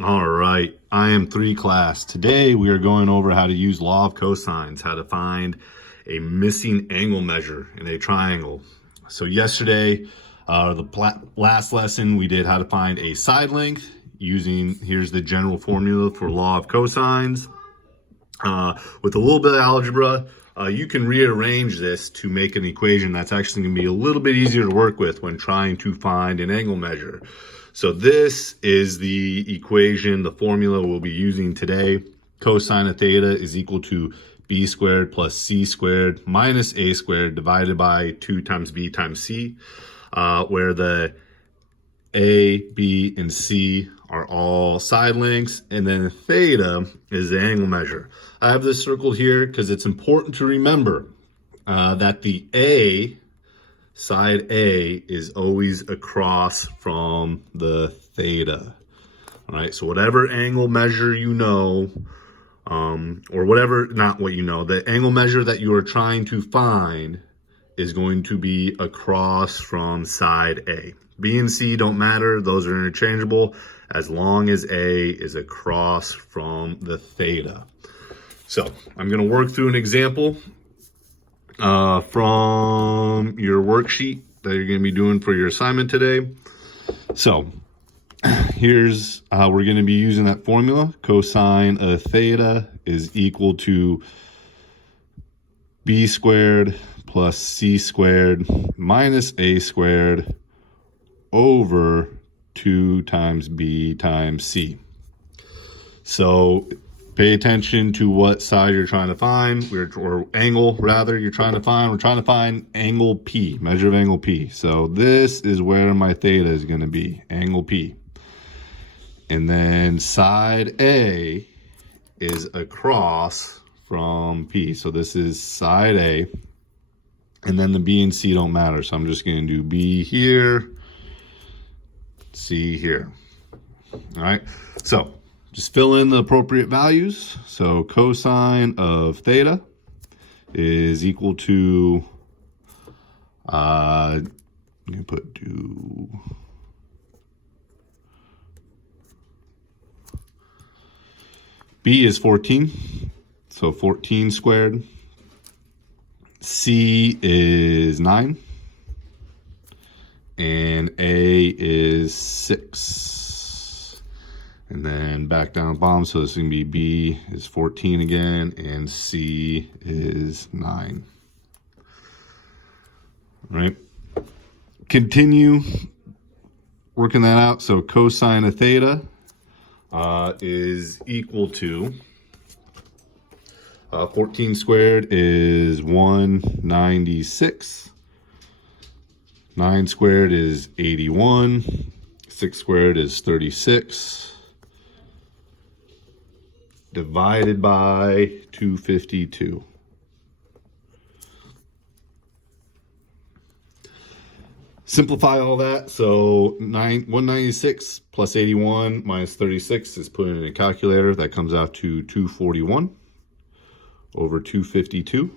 All right, IM3 class. Today we are going over how to use law of cosines, how to find a missing angle measure in a triangle. So yesterday, last lesson, we did how to find a side length using, here's the general formula for law of cosines. With a little bit of algebra, you can rearrange this to make an equation that's actually going to be a little bit easier to work with when trying to find an angle measure. So this is the equation, the formula we'll be using today. Cosine of theta is equal to b squared plus c squared minus a squared divided by 2 times b times c, where the a, b, and c are all side lengths, and then theta is the angle measure. I have this circled here because it's important to remember that the A, side A, is always across from the theta. All right, so whatever angle measure you know, or whatever, not what you know, the angle measure that you are trying to find is going to be across from side A. B and C don't matter, those are interchangeable as long as A is across from the theta. So I'm going to work through an example from your worksheet that you're going to be doing for your assignment today. So here's how we're going to be using that formula. Cosine of theta is equal to b squared plus c squared minus a squared over 2 times b times c. So pay attention to what side you're trying to find, or angle rather you're trying to find. We're trying to find angle P, measure of angle P. So this is where my theta is going to be, angle P. And then side A is across from P. So this is side A. And then the B and C don't matter. So I'm just going to do B here, C here. All right. So just fill in the appropriate values. So cosine of theta is equal to, I'm going to put B is 14, so 14 squared. C is 9, and A is 6. And then back down the bottom, so this is going to be B is 14 again, and C is 9. All right. Continue working that out. So cosine of theta is equal to 14 squared is 196. 9 squared is 81. 6 squared is 36. Divided by 252. Simplify all that. So 196 plus 81 minus 36 is put in a calculator. That comes out to 241 over 252.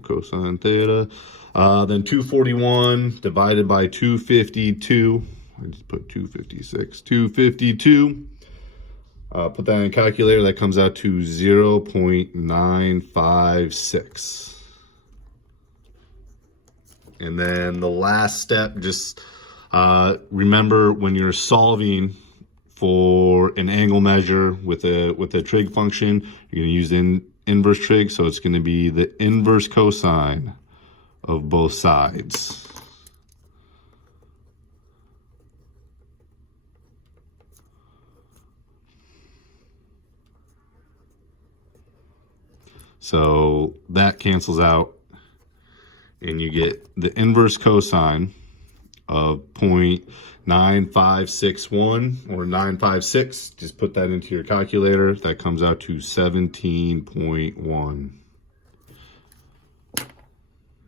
Cosine theta. Then 241 divided by 252. I just put 256. 252. Put that in a calculator. That comes out to 0.956. And then the last step, just remember when you're solving for an angle measure with a trig function, you're going to use the inverse trig. So it's going to be the inverse cosine of both sides. So that cancels out, and you get the inverse cosine of 0.9561 or 956. Just put that into your calculator. That comes out to 17.1.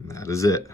That is it.